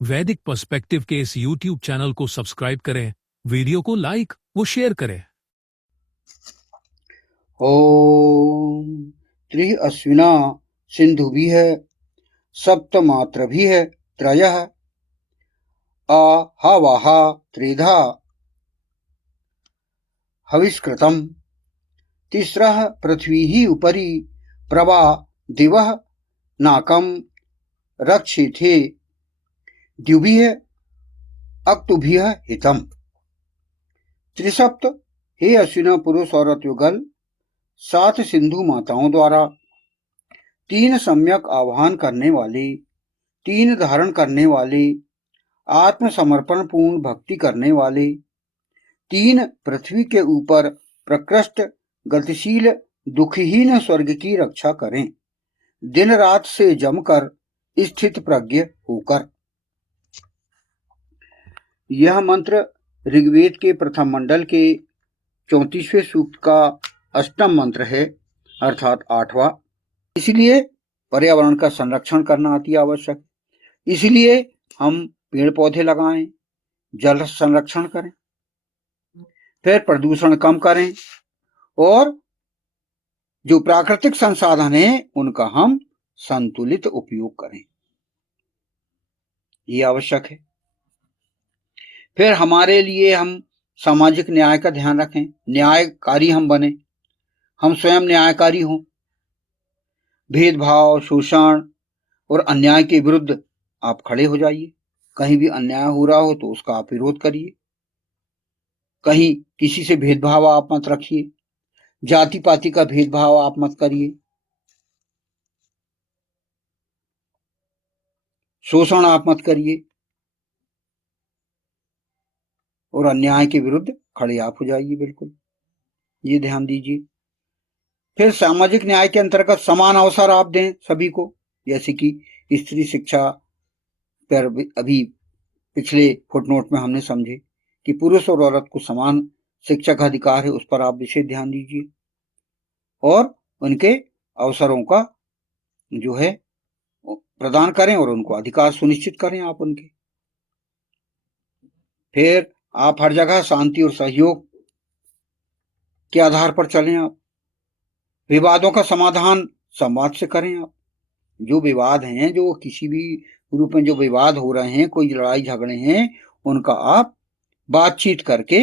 वैदिक पर्सपेक्टिव के इस YouTube चैनल को सब्सक्राइब करें, वीडियो को लाइक व शेयर करें। ओम त्रि अश्विना सिंधु भी है, सप्तमात्र भी है, त्रयः आहावाहा त्रिधा हविष्कृतम्, तिस्रः पृथ्वी ही उपरि प्रभा दिवः नाकम रक्षिथे द्युभिः अक्तुभिः हितम्। त्रिसप्त, हे अश्विना पुरुष औरत युगल 7 सिंधु माताओं द्वारा 3 सम्यक आह्वान करने वाली, 3 धारण करने वाली, आत्मसमर्पण पूर्ण भक्ति करने वाली, 3 पृथ्वी के ऊपर प्रकृष्ट गतिशील दुखहीन स्वर्ग की रक्षा करें, दिन रात से जमकर स्थित प्रज्ञ होकर। यह मंत्र ऋग्वेद के प्रथम मंडल के 34वें सूक्त का अष्टम मंत्र है, अर्थात 8वां। इसलिए पर्यावरण का संरक्षण करना अति आवश्यक। इसलिए हम पेड़ पौधे लगाएं, जल संरक्षण करें, फिर प्रदूषण कम करें और जो प्राकृतिक संसाधन है उनका हम संतुलित उपयोग करें, ये आवश्यक है। फिर हमारे लिए हम सामाजिक न्याय का ध्यान रखें, न्यायकारी हम बने, हम स्वयं न्यायकारी हों। भेदभाव, शोषण और अन्याय के विरुद्ध आप खड़े हो जाइए। कहीं भी अन्याय हो रहा हो तो उसका आप विरोध करिए। कहीं किसी से भेदभाव आप मत रखिए, जाति पाति का भेदभाव आप मत करिए, शोषण आप मत करिए और अन्याय के विरुद्ध खड़े आप हो जाइए। बिल्कुल ये ध्यान दीजिए। फिर सामाजिक न्याय के अंतर्गत समान अवसर आप दें सभी को, जैसे कि स्त्री शिक्षा पर अभी पिछले फुटनोट में हमने समझे कि पुरुष और औरत को समान शिक्षा का अधिकार है, उस पर आप विशेष ध्यान दीजिए और उनके अवसरों का जो है प्रदान करें और उनको अधिकार सुनिश्चित करें आप उनके। फिर आप हर जगह शांति और सहयोग के आधार पर चलें। आप विवादों का समाधान संवाद से करें। आप जो विवाद हैं, जो किसी भी रूप में जो विवाद हो रहे हैं, कोई लड़ाई झगड़े हैं, उनका आप बातचीत करके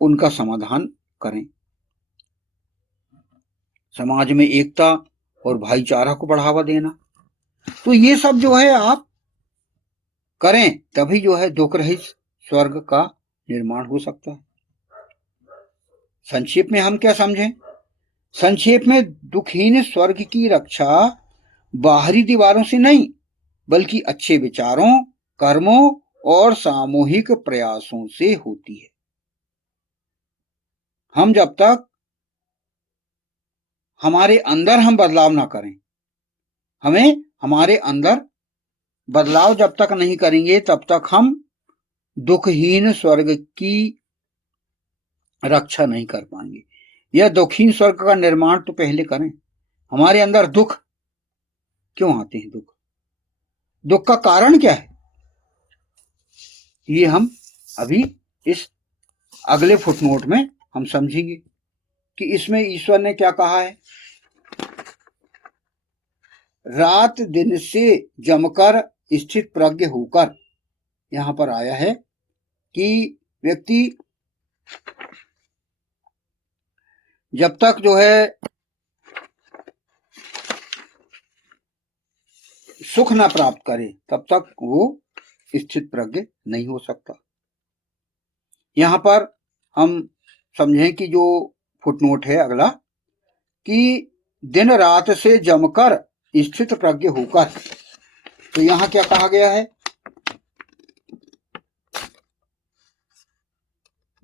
उनका समाधान करें। समाज में एकता और भाईचारा को बढ़ावा देना, तो ये सब जो है आप करें, तभी जो है दुख रहित स्वर्ग का निर्माण हो सकता है। संक्षेप में हम क्या समझें? संक्षेप में दुखहीन स्वर्ग की रक्षा बाहरी दीवारों से नहीं, बल्कि अच्छे विचारों, कर्मों और सामूहिक प्रयासों से होती है। हम जब तक हमारे अंदर हम बदलाव ना करें, हमें हमारे अंदर बदलाव जब तक नहीं करेंगे, तब तक हम दुखहीन स्वर्ग की रक्षा नहीं कर पाएंगे। यह दुखहीन स्वर्ग का निर्माण तो पहले करें। हमारे अंदर दुख क्यों आते हैं? दुख का कारण क्या है? ये हम अभी इस अगले फुटनोट में हम समझेंगे कि इसमें ईश्वर ने क्या कहा है। रात दिन से जमकर स्थित प्रज्ञ होकर, यहां पर आया है कि व्यक्ति जब तक जो है सुख ना प्राप्त करे, तब तक वो स्थित प्रज्ञ नहीं हो सकता। यहां पर हम समझें कि जो फुटनोट है अगला, कि दिन रात से जमकर स्थित प्रज्ञ होकर, तो यहां क्या कहा गया है?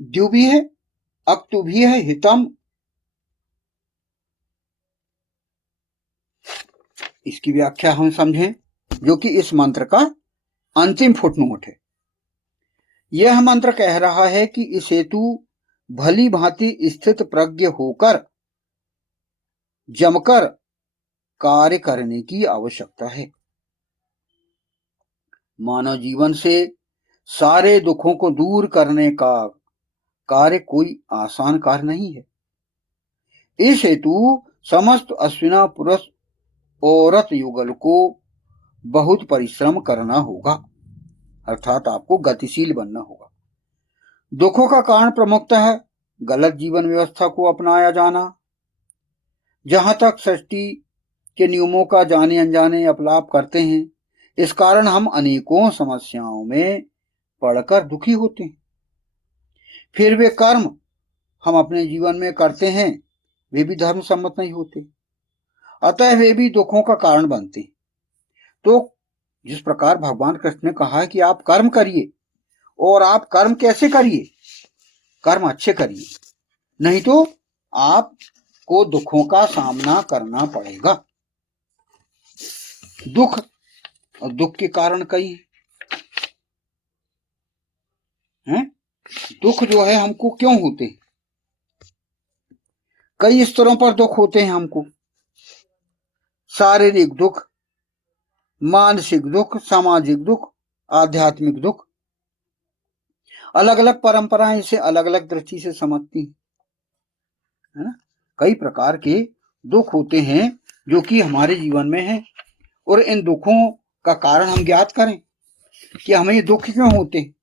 द्युभिः अक्तुभिः हितम। इसकी व्याख्या हम समझें, जो कि इस मंत्र का अंतिम फुटनोट है। यह मंत्र कह रहा है कि इस हेतु भली भांति स्थित प्रज्ञ होकर जमकर कार्य करने की आवश्यकता है। मानव जीवन से सारे दुखों को दूर करने का कार्य कोई आसान कार्य नहीं है। इस हेतु समस्त अश्विना पुरुष औरत युगल को बहुत परिश्रम करना होगा, अर्थात आपको गतिशील बनना होगा। दुखों का कारण प्रमुखतः है गलत जीवन व्यवस्था को अपनाया जाना। जहां तक सृष्टि के नियमों का जाने अनजाने अपलाप करते हैं, इस कारण हम अनेकों समस्याओं में पड़कर दुखी होते हैं। फिर वे कर्म हम अपने जीवन में करते हैं, वे भी धर्म सम्मत नहीं होते, अतः वे भी दुखों का कारण बनते हैं। तो जिस प्रकार भगवान कृष्ण ने कहा है कि आप कर्म करिए, और आप कर्म कैसे करिए? कर्म अच्छे करिए, नहीं तो आपको दुखों का सामना करना पड़ेगा। दुख और दुख के कारण कई हैं। दुख जो है हमको क्यों होते हैं? कई स्तरों पर दुख होते हैं हमको। शारीरिक दुख, मानसिक दुख, सामाजिक दुख, आध्यात्मिक दुख। अलग अलग परंपराएं इसे अलग अलग दृष्टि से समझती है ना। कई प्रकार के दुख होते हैं जो कि हमारे जीवन में है, और इन दुखों का कारण हम ज्ञात करें कि हमें ये दुख क्यों होते हैं,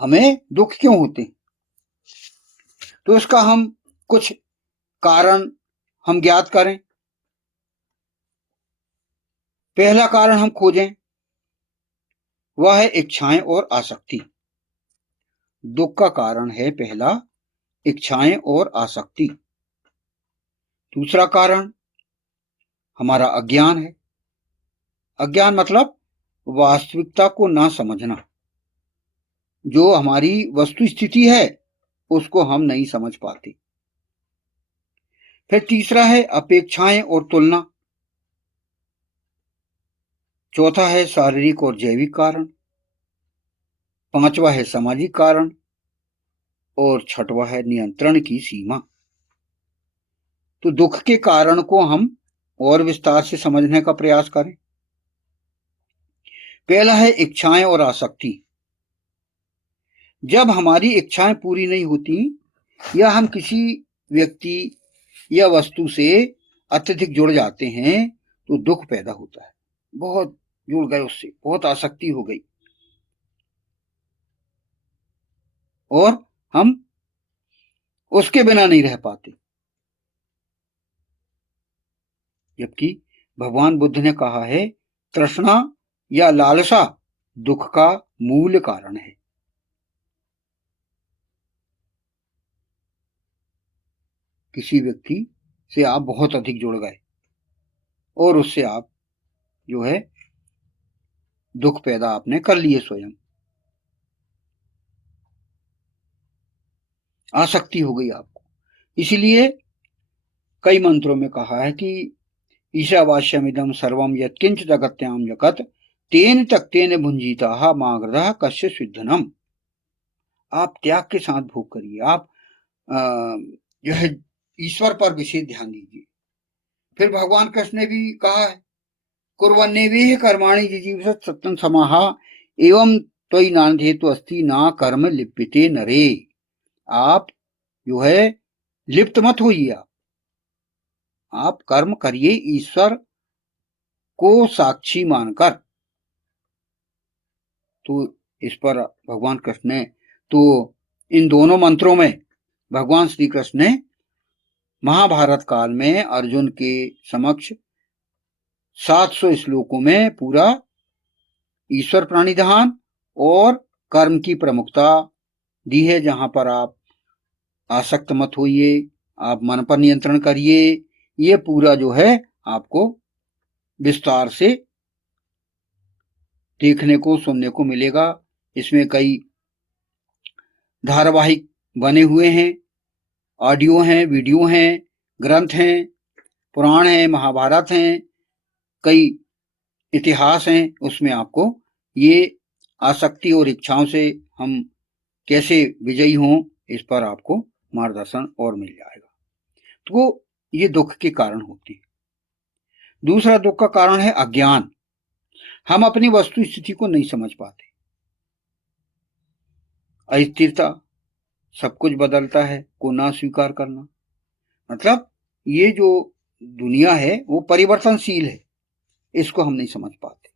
हमें दुख क्यों होते हैं। तो इसका हम कुछ कारण हम ज्ञात करें। पहला कारण हम खोजें, वह है इच्छाएं और आसक्ति। दुख का कारण है पहला इच्छाएं और आसक्ति। दूसरा कारण हमारा अज्ञान है। अज्ञान मतलब वास्तविकता को ना समझना। जो हमारी वस्तु स्थिति है उसको हम नहीं समझ पाते। फिर तीसरा है अपेक्षाएं और तुलना। चौथा है शारीरिक और जैविक कारण। पांचवा है सामाजिक कारण, और छठवा है नियंत्रण की सीमा। तो दुख के कारण को हम और विस्तार से समझने का प्रयास करें। पहला है इच्छाएं और आसक्ति। जब हमारी इच्छाएं पूरी नहीं होती, या हम किसी व्यक्ति या वस्तु से अत्यधिक जुड़ जाते हैं, तो दुख पैदा होता है। बहुत जुड़ गए उससे, बहुत आसक्ति हो गई, और हम उसके बिना नहीं रह पाते। जबकि भगवान बुद्ध ने कहा है तृष्णा या लालसा दुख का मूल कारण है। किसी व्यक्ति से आप बहुत अधिक जुड़ गए और उससे आप जो है दुख पैदा आपने कर लिए, स्वयं आसक्ति हो गई आपको। इसीलिए कई मंत्रों में कहा है कि ईशावास्यमिदं सर्वम यत्किंच जगत्याम जगत तेन तक्तेन भुंजीता मागधः कस्य सिद्धनम। आप त्याग के साथ भोग करिए। आप जो है ईश्वर पर विशेष ध्यान दीजिए। फिर भगवान कृष्ण ने भी कहा है कुर्वन्नेवेह कर्माणि जिजीविषत् सत्यं समाहा एवं त्वयि नान्धेतु अस्ति ना कर्म लिप्यते नरे। आप जो है लिप्त मत होइए, आप कर्म करिए ईश्वर को साक्षी मानकर। तो इस पर भगवान कृष्ण ने, तो इन दोनों मंत्रों में भगवान श्री कृष्ण ने महाभारत काल में अर्जुन के समक्ष 700 श्लोकों में पूरा ईश्वर प्रणिधान और कर्म की प्रमुखता दी है। जहां पर आप आसक्त मत होइए, आप मन पर नियंत्रण करिए, ये पूरा जो है आपको विस्तार से देखने को सुनने को मिलेगा। इसमें कई धारावाहिक बने हुए हैं, ऑडियो हैं, वीडियो हैं, ग्रंथ हैं, पुराण हैं, महाभारत हैं, कई इतिहास हैं। उसमें आपको ये आसक्ति और इच्छाओं से हम कैसे विजयी हों, इस पर आपको मार्गदर्शन और मिल जाएगा। तो ये दुख के कारण होते हैं। दूसरा दुख का कारण है अज्ञान। हम अपनी वस्तु स्थिति को नहीं समझ पाते। अस्थिरता, सब कुछ बदलता है को ना स्वीकार करना, मतलब ये जो दुनिया है वो परिवर्तनशील है, इसको हम नहीं समझ पाते।